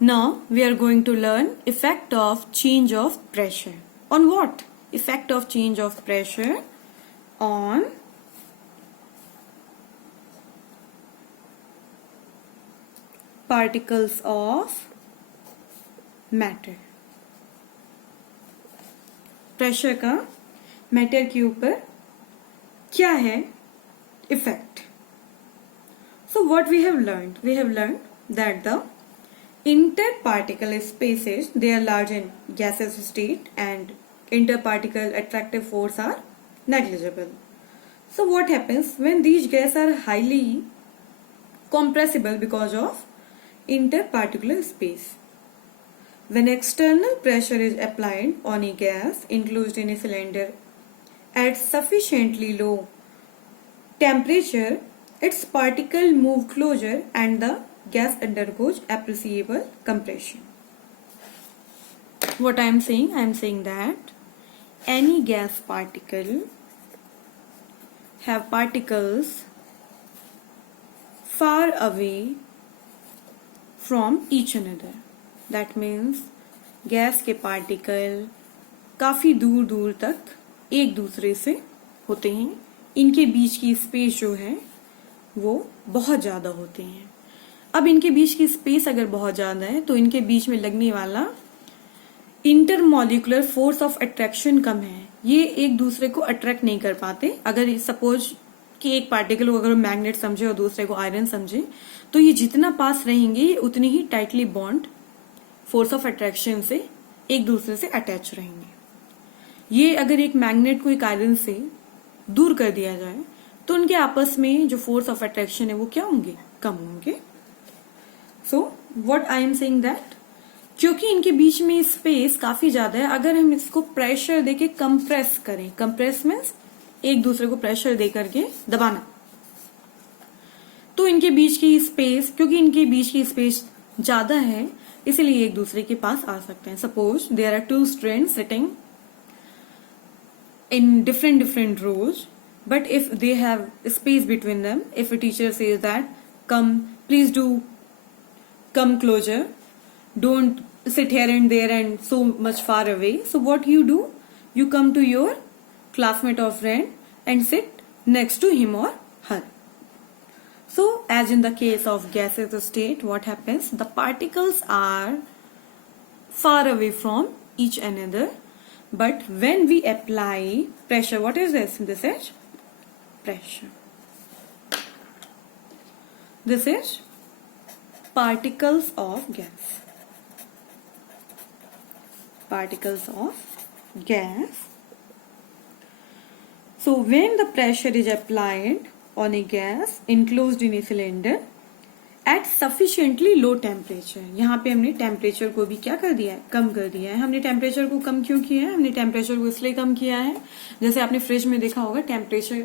Now we are going to learn effect of change of pressure. On what? Effect of change of pressure on particles of matter. Pressure का matter के ऊपर क्या है effect? So what we have learned? We have learned that the interparticle spaces, they are large in gaseous state and interparticle attractive force are negligible. So what happens when these gases are highly compressible because of interparticular space? When external pressure is applied on a gas enclosed in a cylinder at sufficiently low temperature, its particle move closer and the gas undergoes appreciable compression. What I am saying that any gas particle have particles far away from each another. That means gas के particle काफ़ी दूर दूर तक एक दूसरे से होते हैं. इनके बीच की स्पेस जो है वो बहुत ज़्यादा होते हैं. अब इनके बीच की स्पेस अगर बहुत ज़्यादा है तो इनके बीच में लगने वाला इंटरमॉलिक्यूलर फोर्स ऑफ अट्रैक्शन कम है. ये एक दूसरे को अट्रैक्ट नहीं कर पाते. अगर सपोज कि एक पार्टिकल को अगर मैग्नेट समझे और दूसरे को आयरन समझे तो ये जितना पास रहेंगे ये उतनी ही tightly bond force of attraction से एक दूसरे से अटैच रहेंगे. ये अगर एक मैग्नेट को एक आयरन से दूर कर दिया जाए तो उनके आपस में जो फोर्स ऑफ अट्रैक्शन है वो क्या होंगे? कम होंगे. So what I am saying that क्योंकि इनके बीच में स्पेस काफी ज्यादा है, अगर हम इसको प्रेशर देके कंप्रेस करें, कंप्रेस मीन्स एक दूसरे को प्रेशर दे करके दबाना, तो इनके बीच की स्पेस, क्योंकि इनके बीच की स्पेस ज्यादा है इसलिए एक दूसरे के पास आ सकते हैं. Suppose there are two strands sitting in different rows, but if they have space between them, if a teacher says that come please do come closer, don't sit here and there and so much far away, so what you do, you come to your classmate or friend and sit next to him or her. So as in the case of gaseous state, what happens, the particles are far away from each another, but when we apply pressure, what is this? This is pressure. This is particles of gas. Particles of gas. So when the pressure is applied on a gas enclosed in a cylinder at sufficiently low temperature, यहाँ पे हमने temperature को भी क्या कर दिया है? कम कर दिया है. हमने टेम्परेचर को कम क्यों किया है? हमने टेम्परेचर को इसलिए कम किया है, जैसे आपने फ्रिज में देखा होगा टेम्परेचर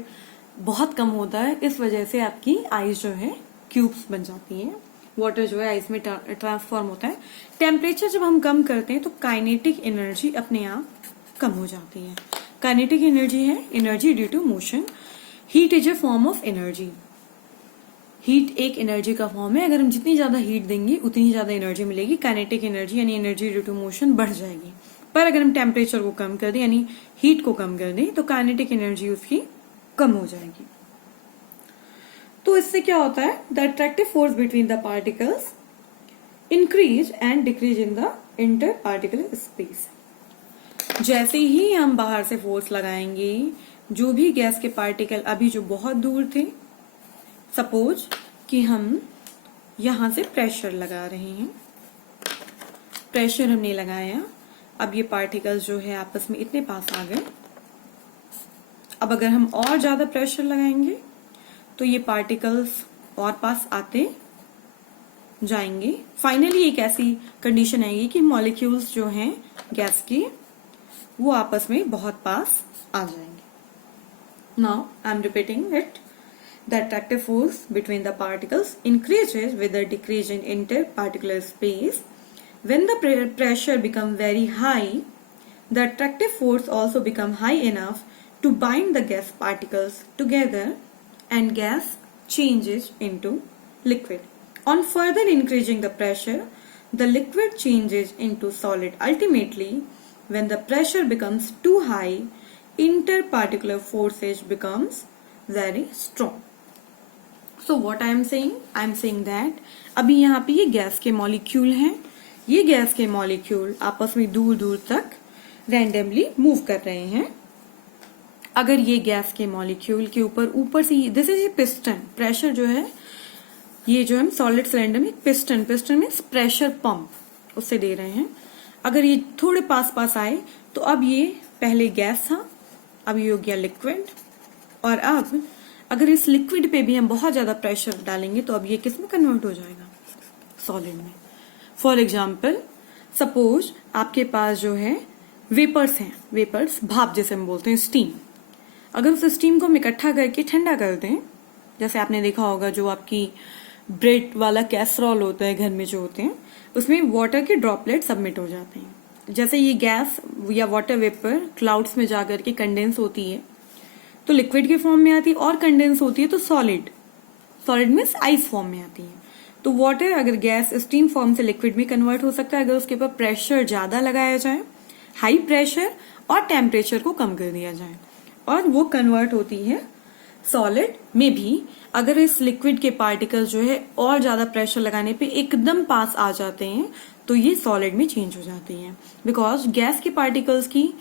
बहुत कम होता है, इस वजह से आपकी आइस जो है क्यूब्स बन जाती है, वाटर जो है आइस में ट्रांसफॉर्म होता है. टेम्परेचर जब हम कम करते हैं तो काइनेटिक एनर्जी अपने आप कम हो जाती है. काइनेटिक एनर्जी है energy due to motion. Heat is a form of energy. Heat एक एनर्जी का फॉर्म है. अगर हम जितनी ज्यादा हीट देंगे उतनी ज्यादा एनर्जी मिलेगी. काइनेटिक एनर्जी यानी एनर्जी ड्यू टू मोशन बढ़ जाएगी. पर अगर हम टेम्परेचर को कम कर दें यानी हीट को कम कर दें तो काइनेटिक एनर्जी उसकी कम हो जाएगी. तो इससे क्या होता है? The attractive force between the particles increase and decrease in the inter particular space. जैसे ही हम बाहर से फोर्स लगाएंगे, जो भी गैस के पार्टिकल अभी जो बहुत दूर थे, सपोज कि हम यहां से प्रेशर लगा रहे हैं, प्रेशर हमने लगाया, अब ये पार्टिकल्स जो है आपस में इतने पास आ गए. अब अगर हम और ज्यादा प्रेशर लगाएंगे तो ये पार्टिकल्स और पास आते जाएंगे. फाइनली एक ऐसी कंडीशन आएगी कि मॉलिक्यूल्स जो हैं गैस की वो आपस में बहुत पास आ जाएंगे. Now I am repeating it. The attractive force between the particles increases with the decrease in inter particular space. When the pressure become very high, the attractive force also become high enough to bind the gas particles together and gas changes into liquid. On further increasing the pressure, the liquid changes into solid. Ultimately, when the pressure becomes too high, interparticular forces becomes very strong. So what I am saying? I am saying that अभी यहाँ पे ये gas के molecule हैं, ये gas के molecule आपस में दूर दूर तक रैंडमली मूव कर रहे हैं. अगर ये गैस के मॉलिक्यूल के ऊपर से this is a piston, pressure जो है ये जो हम सॉलिड सिलेंडर में पिस्टन मीन्स प्रेशर पंप उससे दे रहे हैं. अगर ये थोड़े पास आए तो अब ये पहले गैस था, अब ये हो गया लिक्विड. और अब अगर इस लिक्विड पे भी हम बहुत ज्यादा प्रेशर डालेंगे तो अब ये किस में कन्वर्ट हो जाएगा? सॉलिड में. फॉर एग्जाम्पल सपोज आपके पास जो है वेपर्स हैं, वेपर्स भाप जैसे हम बोलते हैं, स्टीम. अगर उस स्टीम को हम इकट्ठा करके ठंडा कर दें, जैसे आपने देखा होगा जो आपकी ब्रेड वाला कैसरोल होता है घर में जो होते हैं, उसमें वाटर के ड्रॉपलेट सबमिट हो जाते हैं. जैसे ये गैस या वाटर वेपर क्लाउड्स में जाकर के कंडेंस होती है तो लिक्विड के फॉर्म में आती है, और कंडेंस होती है तो सॉलिड मीन्स आइस फॉर्म में आती है. तो वाटर अगर गैस स्टीम फॉर्म से लिक्विड में कन्वर्ट हो सकता है अगर उसके ऊपर प्रेशर ज्यादा लगाया जाए, हाई प्रेशर, और टेम्परेचर को कम कर दिया जाए, और वो कन्वर्ट होती है सॉलिड में भी. अगर इस लिक्विड के पार्टिकल्स जो है और ज्यादा प्रेशर लगाने पे एकदम पास आ जाते हैं तो ये सॉलिड में चेंज हो जाती है. बिकॉज गैस के पार्टिकल्स की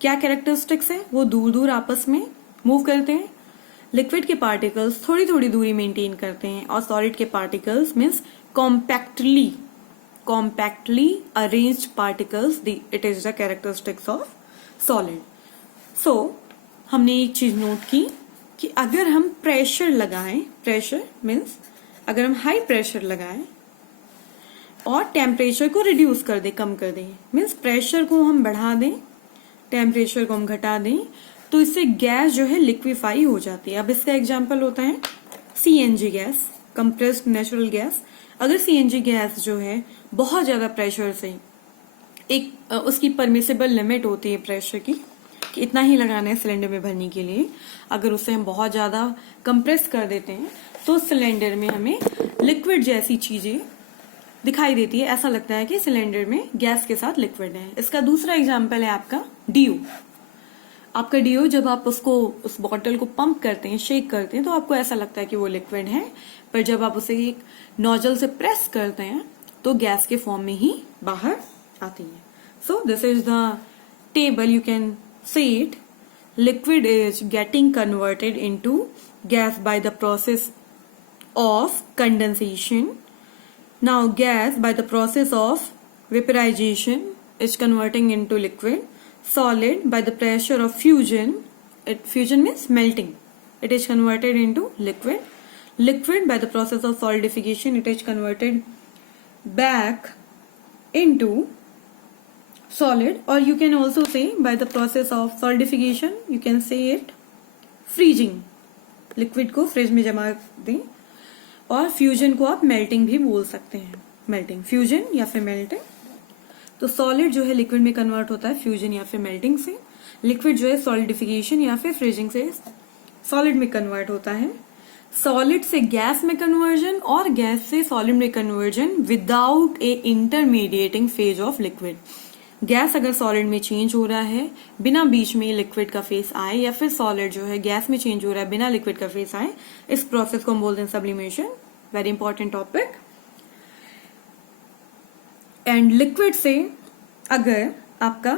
क्या कैरेक्टरिस्टिक्स है? वो दूर दूर आपस में मूव करते हैं. लिक्विड के पार्टिकल्स थोड़ी थोड़ी दूरी मेंटेन करते हैं, और सॉलिड के particles means compactly arranged particles. It is the characteristics of solid. So हमने एक चीज नोट की कि अगर हम प्रेशर लगाएं, प्रेशर मीन्स अगर हम हाई प्रेशर लगाएं और टेम्परेचर को रिड्यूस कर दें, कम कर दें, मीन्स प्रेशर को हम बढ़ा दें, टेम्परेचर को हम घटा दें, तो इससे गैस जो है लिक्विफाई हो जाती है. अब इसका एग्जांपल होता है CNG gas, compressed natural gas. अगर सीएनजी गैस जो है बहुत ज्यादा प्रेशर से, एक उसकी परमिसेबल लिमिट होती है प्रेशर की कि इतना ही लगाना है सिलेंडर में भरने के लिए, अगर उसे हम बहुत ज्यादा कंप्रेस कर देते हैं तो सिलेंडर में हमें लिक्विड जैसी चीजें दिखाई देती है, ऐसा लगता है कि सिलेंडर में गैस के साथ लिक्विड है. इसका दूसरा एग्जांपल है आपका डीओ. आपका डीओ जब आप उसको उस बॉटल को पंप करते हैं, शेक करते हैं, तो आपको ऐसा लगता है कि वो लिक्विड है, पर जब आप उसे एक नोजल से प्रेस करते हैं तो गैस के फॉर्म में ही बाहर आती है. So this is the table, you can see it. Liquid is getting converted into gas by the process of condensation. Now gas by the process of vaporization is converting into liquid. Solid by the pressure of fusion, fusion means melting, it is converted into liquid. Liquid by the process of solidification, it is converted back into solid. Or you can also say by the process of solidification, you can say it freezing. Liquid को fridge में जमा दें, और fusion को आप melting भी बोल सकते हैं, मेल्टिंग, फ्यूजन या फिर मेल्टिंग. तो सॉलिड जो है लिक्विड में कन्वर्ट होता है फ्यूजन या फिर मेल्टिंग से. लिक्विड जो है सॉलिडिफिकेशन या फिर फ्रीजिंग से सॉलिड में कन्वर्ट होता है. सॉलिड से गैस में कन्वर्जन और गैस से सॉलिड में conversion without A intermediating phase of liquid. Gas अगर सॉलिड में चेंज हो रहा है बिना बीच में लिक्विड का फेस आए, या फिर सॉलिड जो है गैस में चेंज हो रहा है बिना लिक्विड का फेस आए, इस प्रोसेस को हम बोलते हैं sublimation. Very important topic. And liquid से अगर आपका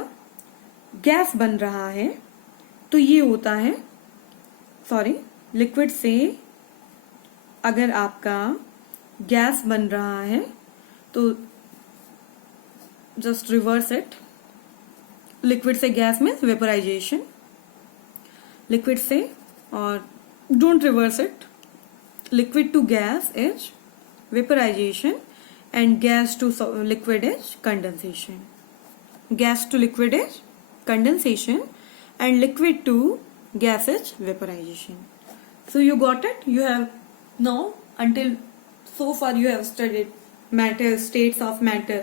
गैस बन रहा है तो ये होता है, लिक्विड से अगर आपका गैस बन रहा है तो just reverse it. लिक्विड से गैस मीन्स वेपोराइजेशन. लिक्विड से, और don't reverse it, liquid to gas is vaporisation and gas to liquid is condensation. Gas to liquid is condensation and liquid to gas is vaporisation. So you got it? You have now, until so far you have studied matter, states of matter,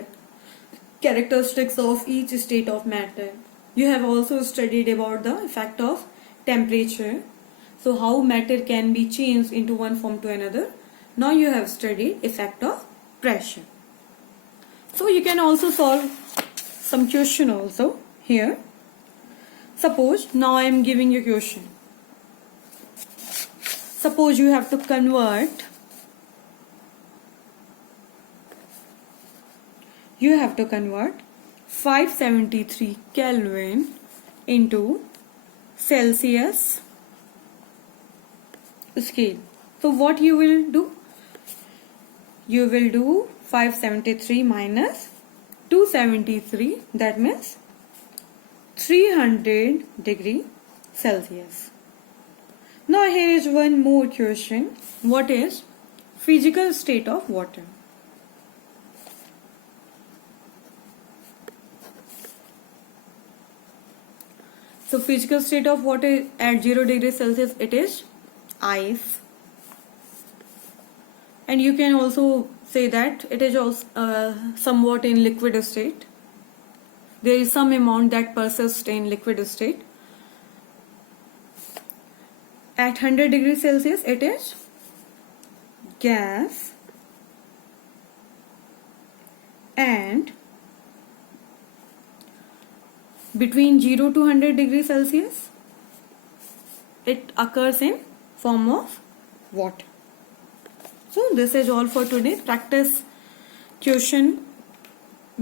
characteristics of each state of matter. You have also studied about the effect of temperature. So how matter can be changed into one form to another. Now you have studied effect of pressure. So you can also solve some question also here. Suppose now I am giving you question. Suppose you have to convert 573 Kelvin into Celsius scale. So what you will do? You will do 573 minus 273, that means 300 degree Celsius. Now here is one more question. What is physical state of water? So physical state of water at 0 degree Celsius, it is ice. And you can also say that it is also somewhat in liquid state. There is some amount that persists in liquid state. At 100 degrees Celsius, it is gas. And between 0 to 100 degrees Celsius, it occurs in form of water. So this is all for today. Practice question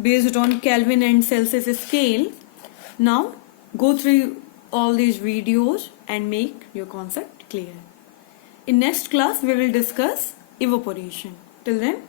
based on Kelvin and Celsius scale. Now go through all these videos and make your concept clear. In next class we will discuss evaporation. Till then,